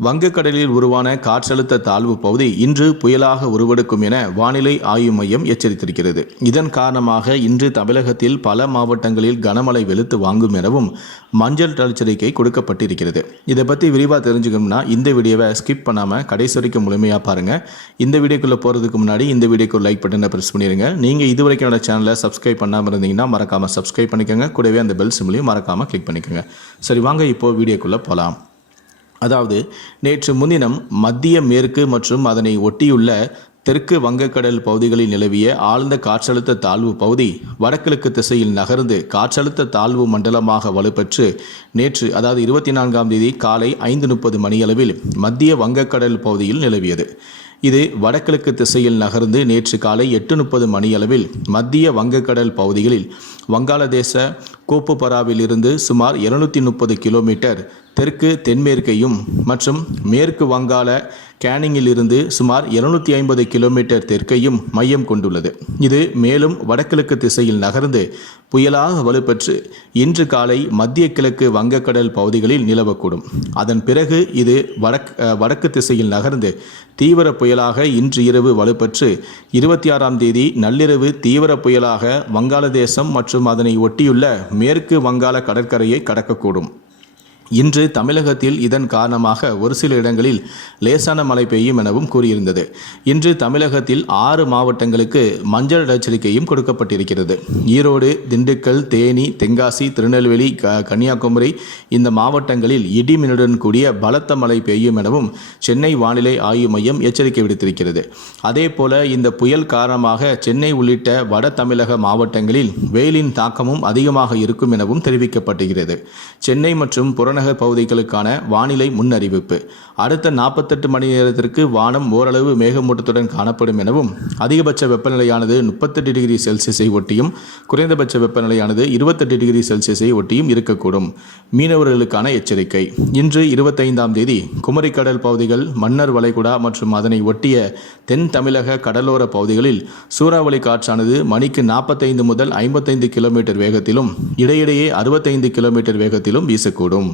வங்கக்கடலில் உருவான காற்றழுத்த தாழ்வு பகுதி இன்று புயலாக உருவெடுக்கும் என வானிலை ஆய்வு மையம் எச்சரித்திருக்கிறது. இதன் காரணமாக இன்று தமிழகத்தில் பல மாவட்டங்களில் கனமழை வெளுத்து வாங்கும் எனவும் மஞ்சள் எச்சரிக்கை கொடுக்கப்பட்டிருக்கிறது. இதை பற்றி விரிவாக தெரிஞ்சுக்கணும்னா இந்த வீடியோவை ஸ்கிப் பண்ணாமல் கடைசி வரைக்கும் முழுமையாக பாருங்கள் இந்த வீடியோக்குள்ளே போகிறதுக்கு முன்னாடி இந்த வீடியோக்கு லைக் பட்டனை ப்ரெஸ் பண்ணிடுங்க நீங்கள் இது வரைக்கும் என்னோட சேனலை சப்ஸ்கிரைப் பண்ணாமல் இருந்தீங்கன்னா மறக்காமல் சப்ஸ்கிரைப் பண்ணிக்கோங்க. கூடவே அந்த பெல் சிம்லையும் மறக்காமல் கிளிக் பண்ணிக்கோங்க. சரி வாங்க இப்போது வீடியோக்குள்ளே போகலாம் அதாவது நேற்று முன்தினம் மத்திய மேற்கு மற்றும் அதனை ஒட்டியுள்ள தெற்கு வங்கக்கடல் பகுதிகளில் நிலவிய ஆழ்ந்த காற்றழுத்த தாழ்வு பகுதி வடகிழக்கு திசையில் நகர்ந்து காற்றழுத்த தாழ்வு மண்டலமாக வலுப்பெற்று நேற்று அதாவது இருபத்தி நான்காம் தேதி காலை ஐந்து முப்பது மணியளவில் மத்திய வங்கக்கடல் பகுதியில் நிலவியது. இது வடகிழக்கு திசையில் நகர்ந்து நேற்று காலை எட்டு முப்பது மணியளவில் மத்திய வங்கக்கடல் பகுதிகளில் வங்காளதேச கோப்புபராவிலிருந்து சுமார் இருநூத்தி முப்பது கிலோமீட்டர் தெற்கு தென்மேற்கையும் மற்றும் மேற்கு வங்காள கேனிங்கிலிருந்து சுமார் இருநூத்தி ஐம்பது கிலோமீட்டர் தெற்கையும் மையம் கொண்டுள்ளது. இது மேலும் வடகிழக்கு திசையில் நகர்ந்து புயலாக வலுப்பெற்று இன்று காலை மத்திய கிழக்கு வங்கக்கடல் பகுதிகளில் நிலவக்கூடும். அதன் பிறகு இது வடக் வடக்கு திசையில் நகர்ந்து தீவிர புயலாக இன்று இரவு வலுப்பெற்று இருபத்தி ஆறாம் தேதி நள்ளிரவு தீவிர புயலாக வங்காளதேசம் மற்றும் அதனை ஒட்டியுள்ள மேற்கு வங்காள கடற்கரையை கடக்கக்கூடும். இன்று தமிழகத்தில் இதன் காரணமாக ஒரு சில இடங்களில் லேசான மழை பெய்யும் எனவும் கூறியிருந்தது. இன்று தமிழகத்தில் ஆறு மாவட்டங்களுக்கு மஞ்சள் எச்சரிக்கையும் கொடுக்கப்பட்டிருக்கிறது. ஈரோடு திண்டுக்கல் தேனி தென்காசி திருநெல்வேலி க கன்னியாகுமரி இந்த மாவட்டங்களில் இடிமின்னுடன் கூடிய பலத்த மழை பெய்யும் எனவும் சென்னை வானிலை ஆய்வு மையம் எச்சரிக்கை விடுத்திருக்கிறது. அதே போல இந்த புயல் காரணமாக சென்னை உள்ளிட்ட வட தமிழக மாவட்டங்களில் வெயிலின் தாக்கமும் அதிகமாக இருக்கும் எனவும் தெரிவிக்கப்படுகிறது சென்னை மற்றும் புறநகர் பகுதிகளுக்கான வானிலை முன்னறிவிப்பு. அடுத்த நாற்பத்தெட்டு மணி நேரத்திற்கு வானம் ஓரளவு மேகமூட்டத்துடன் காணப்படும் எனவும் அதிகபட்ச வெப்பநிலையானது முப்பத்தெட்டு டிகிரி செல்சியஸை ஒட்டியும் குறைந்தபட்ச வெப்பநிலையானது இருபத்தெட்டு டிகிரி செல்சியஸை ஒட்டியும் இருக்கக்கூடும். மீனவர்களுக்கான எச்சரிக்கை. இன்று இருபத்தைந்தாம் தேதி குமரிக்கடல் பகுதிகள் மன்னர் வளைகுடா மற்றும் அதனை ஒட்டிய தென் தமிழக கடலோர பகுதிகளில் சூறாவளி காற்றானது மணிக்கு நாற்பத்தைந்து முதல் ஐம்பத்தைந்து கிலோமீட்டர் வேகத்திலும் இடையிடையே அறுபத்தைந்து கிலோமீட்டர் வேகத்திலும் வீசக்கூடும்.